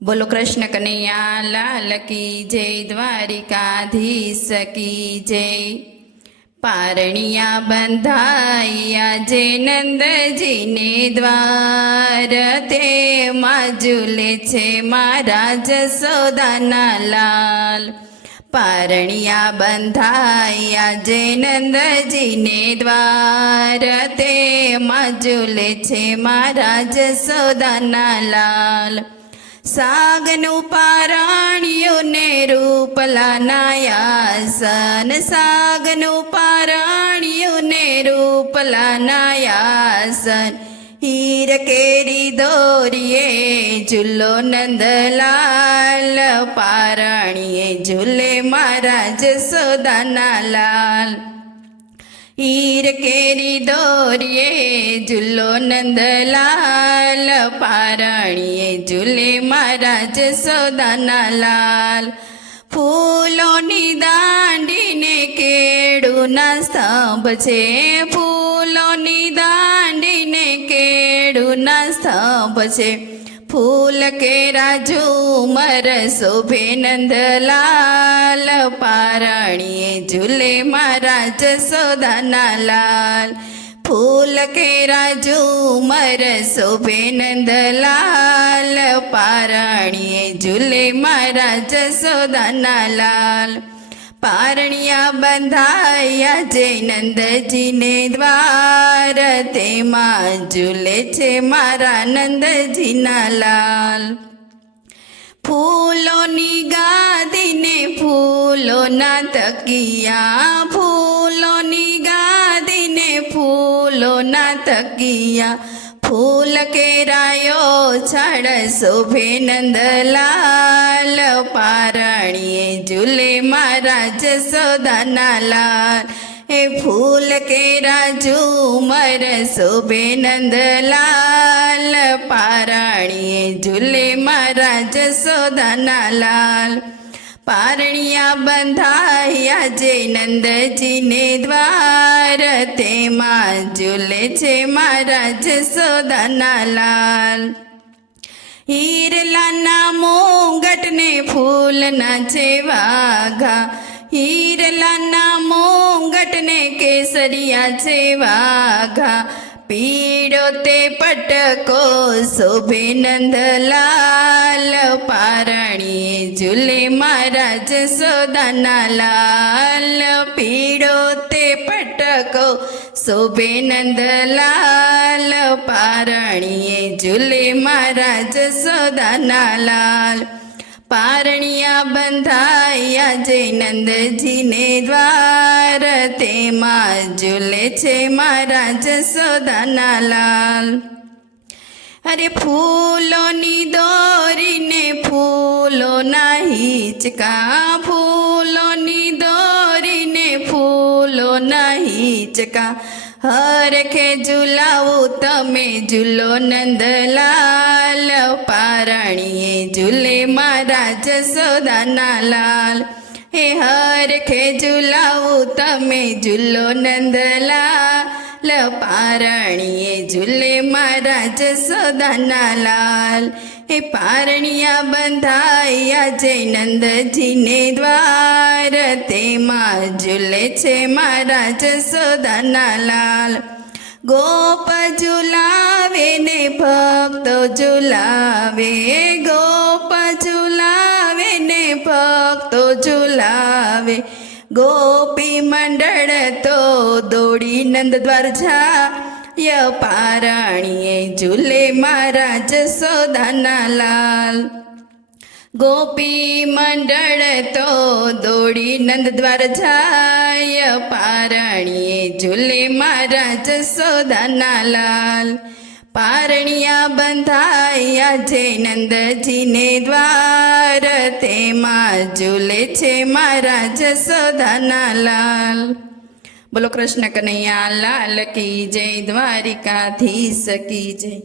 बोलो कृष्ण कन्हैया लाल की जय, द्वारिकाधीश की जय। पारणिया बंधाइया जे नंद जी ने द्वार, ते माजुले छे महाराज जसोदाना लाल। पारणिया बंधाइया जे नंद जी ने द्वार, ते माजुले छे महाराज जसोदाना लाल। सागनु पाराणियों ने रूपला नायासन, सागनु पाराणियों ने रूपला नायासन। हीर केरी दोरिए झूलो नंदलाल, पाराणिए झूले महाराज जसोदाना लाल। हीर केरी दोरिए झूलो नंदलाल, पारणिए झूले महाराज जसोदाना लाल। फूलोनी दांडीने केळूना स्तंभ छे, फूलोनी दांडीने केळूना स्तंभ छे। फूल केरा झूमर शोभे नंदलाल, पारणिए झूले महाराज जसोदाना लाल। फूल केरा झूमर शोभे नंदलाल, पारणिए झूले महाराज जसोदाना लाल। पारणिया बंधाइया जे नंद जी ने द्वार, तेमां झूले छे मारा नंद जी ना लाल। फूलोनी गादी ने फूलो ना तकिया, फूलोनी गादी ने फूलो ना तकिया। फूल केरायो छड़ शोभे नंदलाल, पारणिए झूले महाराज जसोदाना लाल। हे फूल केरा झूमर शोभे नंदलाल, पारणिए झूले महाराज जसोदाना लाल। पारणिया बंधाइया जे नंद जी ने द्वार, तेमां झूले छे महाराज जसोदाना लाल। हीरलाना मोंगट ने फूल ना छे वाघा, हीरलाना मोंगट ने केसरिया छे वाघा। पीड़ो ते पटको शोभे नंदलाल, पारणिए झूले महाराज जसोदाना लाल। पीड़ो ते पटको शोभे नंदलाल, पारणिए झूले महाराज जसोदाना लाल। पारणिया बंधाइया जे नंद जी ने द्वार, तेमां झूले छे महाराज जसोदाना लाल। अरे फूलोनी दोरी ने फूलो ना हिचका, फूलोनी दोरी ने फूलो ना हिचका। हरखे झूलावू तमे झूलो नंदलाल, पारणिए झूले महाराज जसोदाना लाल। हे हरखे झूलावू तमे झूलो नंदलाल, पारणिए झूले महाराज जसोदाना लाल। हे पारणिया बंधाइया जे नंद जी ने द्वार, तेमां झूले छे महाराज जसोदाना लाल। गोप झूलावे ने भक्तो झूलावे, गोप झूलावे ने भक्तो झूलावे। गोपी मंडळ तो दौड़ी नंद द्वार जाय, पारणिए झूले महाराज जसोदाना लाल। गोपी मंडळ तो दौड़ी नंद द्वार जाय, पारणिए झूले महाराज जसोदाना लाल। पारणिया बंधाइया जे नंद जी ने द्वार, तेमां झूले छे महाराज जसोदाना लाल। बोलो कृष्ण कन्हैया लाल की जय, द्वारिकाधीश की जय।